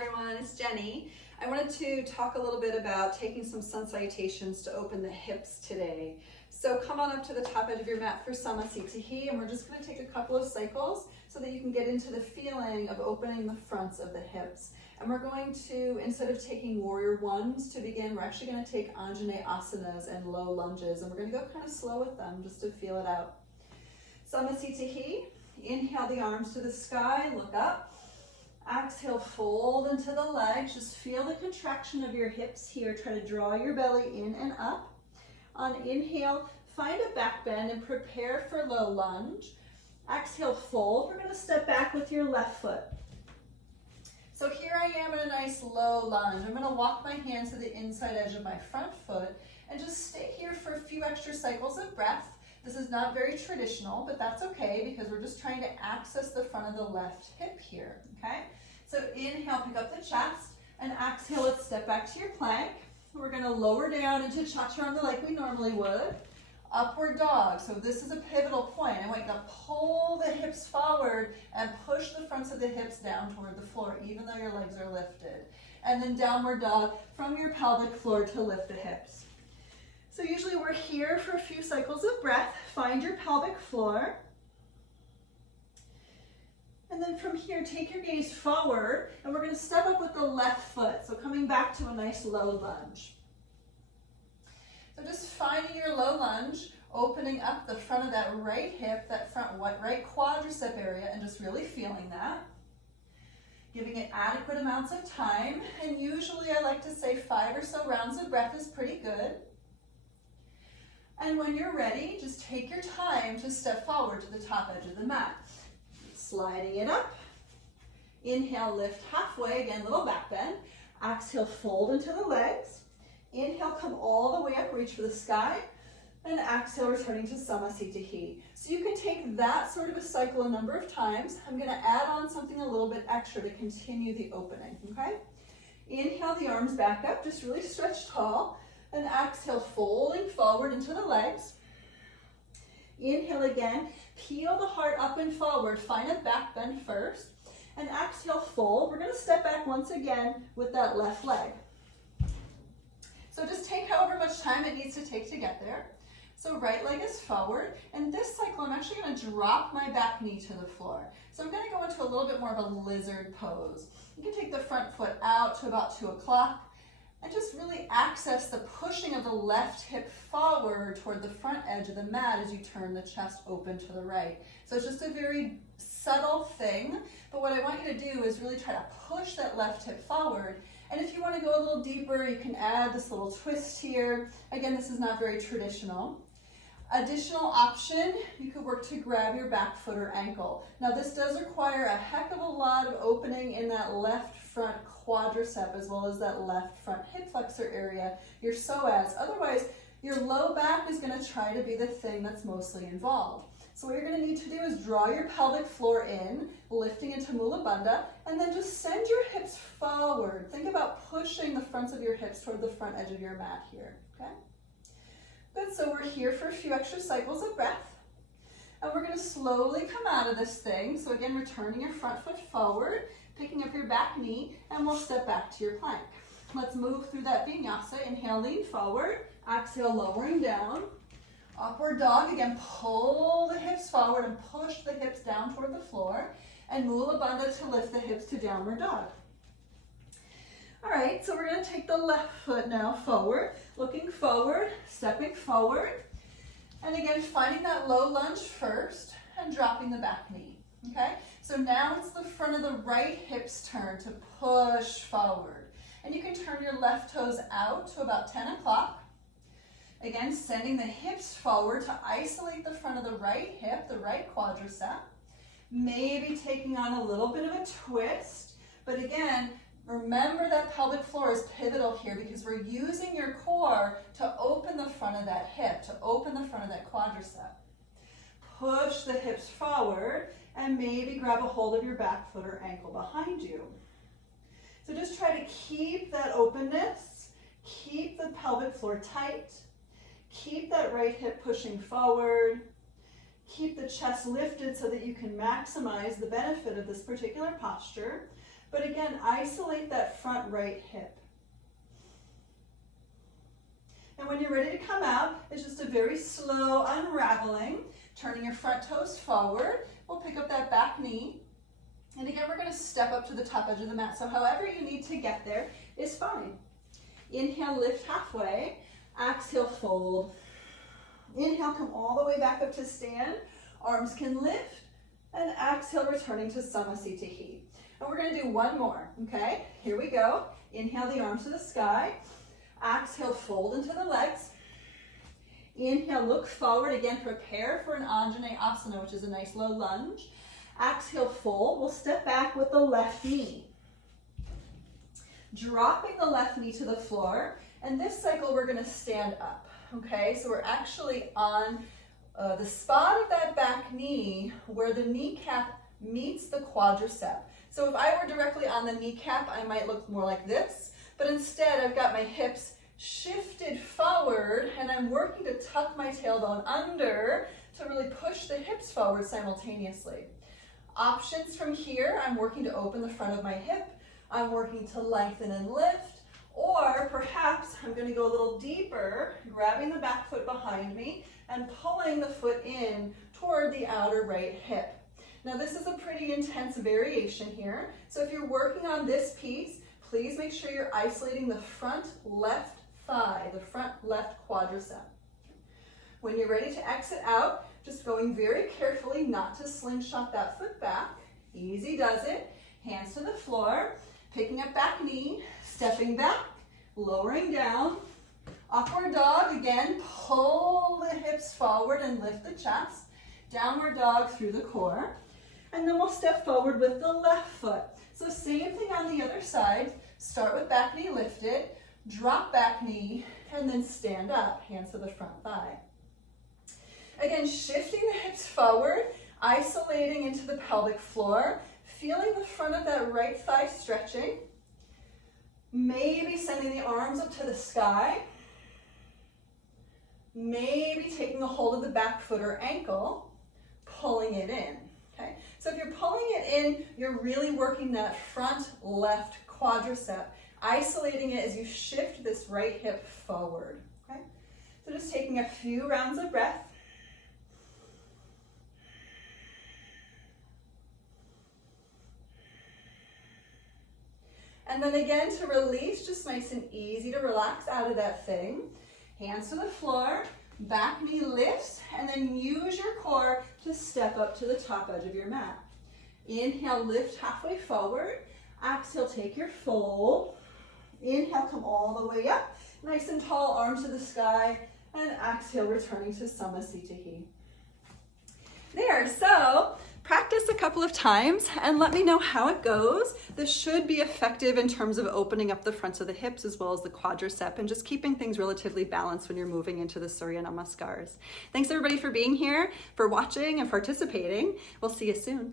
everyone, it's Jenny. I wanted to talk a little bit about taking some sun salutations to open the hips today. So come on up to the top edge of your mat for Salutations, and we're just going to take a couple of cycles so that you can get into the feeling of opening the fronts of the hips. And we're going to, instead of taking warrior ones to begin, we're actually going to take Anjane asanas and low lunges, and we're going to go kind of slow with them just to feel it out. Salutations, inhale the arms to the sky, look up. Exhale, fold into the legs. Just feel the contraction of your hips here. Try to draw your belly in and up. On inhale, find a back bend and prepare for low lunge. Exhale, fold. We're going to step back with your left foot. So here I am in a nice low lunge. I'm going to walk my hands to the inside edge of my front foot and just stay here for a few extra cycles of breath. This is not very traditional, but that's okay because we're just trying to access the front of the left hip here, okay? So inhale, pick up the chest, and exhale, let's step back to your plank. We're gonna lower down into chaturanga like we normally would. Upward dog, so this is a pivotal point. I want you to pull the hips forward and push the fronts of the hips down toward the floor, even though your legs are lifted. And then downward dog from your pelvic floor to lift the hips. So usually we're here for a few cycles of breath. Find your pelvic floor. And then from here, take your gaze forward, and we're going to step up with the left foot. So coming back to a nice low lunge. So just finding your low lunge, opening up the front of that right hip, that front right quadricep area, and just really feeling that. Giving it adequate amounts of time. And usually I like to say 5 or so rounds of breath is pretty good. And when you're ready, just take your time to step forward to the top edge of the mat. Sliding it up. Inhale, lift halfway, again, little back bend. Exhale, fold into the legs. Inhale, come all the way up, reach for the sky. And exhale, returning to Salutations. So you can take that sort of a cycle a number of times. I'm going to add on something a little bit extra to continue the opening, okay? Inhale, the arms back up, just really stretch tall. And exhale, folding forward into the legs. Inhale again, peel the heart up and forward, find a back bend first. And exhale, fold. We're going to step back once again with that left leg. So just take however much time it needs to take to get there. So right leg is forward, and this cycle I'm actually going to drop my back knee to the floor. So I'm going to go into a little bit more of a lizard pose. You can take the front foot out to about 2 o'clock. And just really access the pushing of the left hip forward toward the front edge of the mat as you turn the chest open to the right. So it's just a very subtle thing, but what I want you to do is really try to push that left hip forward. And if you want to go a little deeper, you can add this little twist here. Again, this is not very traditional. Additional option, you could work to grab your back foot or ankle. Now this does require a heck of a lot of opening in that left front quadricep as well as that left front hip flexor area, your psoas. Otherwise, your low back is going to try to be the thing that's mostly involved. So what you're going to need to do is draw your pelvic floor in, lifting into Mula Bandha, and then just send your hips forward. Think about pushing the fronts of your hips toward the front edge of your mat here, okay? Good, so we're here for a few extra cycles of breath. And we're going to slowly come out of this thing. So again, returning your front foot forward, picking up your back knee, and we'll step back to your plank. Let's move through that vinyasa. Inhale, lean forward. Exhale, lowering down. Upward dog. Again, pull the hips forward and push the hips down toward the floor. And Mula Bandha to lift the hips to downward dog. All right, so we're going to take the left foot now forward, looking forward, stepping forward. And again, finding that low lunge first and dropping the back knee, okay? So now it's the front of the right hip's turn to push forward. And you can turn your left toes out to about 10 o'clock. Again, sending the hips forward to isolate the front of the right hip, the right quadricep. Maybe taking on a little bit of a twist, but again, remember that pelvic floor is pivotal here because we're using your core to open the front of that hip, to open the front of that quadricep. Push the hips forward and maybe grab a hold of your back foot or ankle behind you. So just try to keep that openness, keep the pelvic floor tight, keep that right hip pushing forward, keep the chest lifted so that you can maximize the benefit of this particular posture. But again, isolate that front right hip. And when you're ready to come out, it's just a very slow unraveling, turning your front toes forward. We'll pick up that back knee. And again, we're going to step up to the top edge of the mat. So however you need to get there is fine. Inhale, lift halfway. Exhale, fold. Inhale, come all the way back up to stand. Arms can lift. And exhale, returning to Samasthiti. And we're going to do one more, okay? Here we go. Inhale, the arms to the sky. Exhale, fold into the legs. Inhale, look forward. Again, prepare for an Anjaneyasana, which is a nice low lunge. Exhale, fold. We'll step back with the left knee. Dropping the left knee to the floor. And this cycle, we're going to stand up, okay? So we're actually on the spot of that back knee where the kneecap meets the quadricep. So if I were directly on the kneecap, I might look more like this. But instead, I've got my hips shifted forward, and I'm working to tuck my tailbone under to really push the hips forward simultaneously. Options from here, I'm working to open the front of my hip. I'm working to lengthen and lift. Or perhaps I'm going to go a little deeper, grabbing the back foot behind me and pulling the foot in toward the outer right hip. Now this is a pretty intense variation here. So if you're working on this piece, please make sure you're isolating the front left thigh, the front left quadricep. When you're ready to exit out, just going very carefully not to slingshot that foot back. Easy does it. Hands to the floor, picking up back knee, stepping back, lowering down. Upward dog, again, pull the hips forward and lift the chest. Downward dog through the core. And then we'll step forward with the left foot. So same thing on the other side. Start with back knee lifted, drop back knee, and then stand up, hands to the front thigh. Again, shifting the hips forward, isolating into the pelvic floor, feeling the front of that right thigh stretching. Maybe sending the arms up to the sky. Maybe taking a hold of the back foot or ankle, pulling it in. Okay? So if you're pulling it in, you're really working that front left quadricep, isolating it as you shift this right hip forward. Okay? So just taking a few rounds of breath. And then again, to release, just nice and easy to relax out of that thing. Hands to the floor, back knee lifts, and then use your core to step up to the top edge of your mat. Inhale, lift halfway forward. Exhale, take your fold. Inhale, come all the way up. Nice and tall, arms to the sky. And exhale, returning to Samasthiti. There, so practice a couple of times and let me know how it goes. This should be effective in terms of opening up the fronts of the hips as well as the quadricep and just keeping things relatively balanced when you're moving into the Surya Namaskars. Thanks everybody for being here, for watching and participating. We'll see you soon.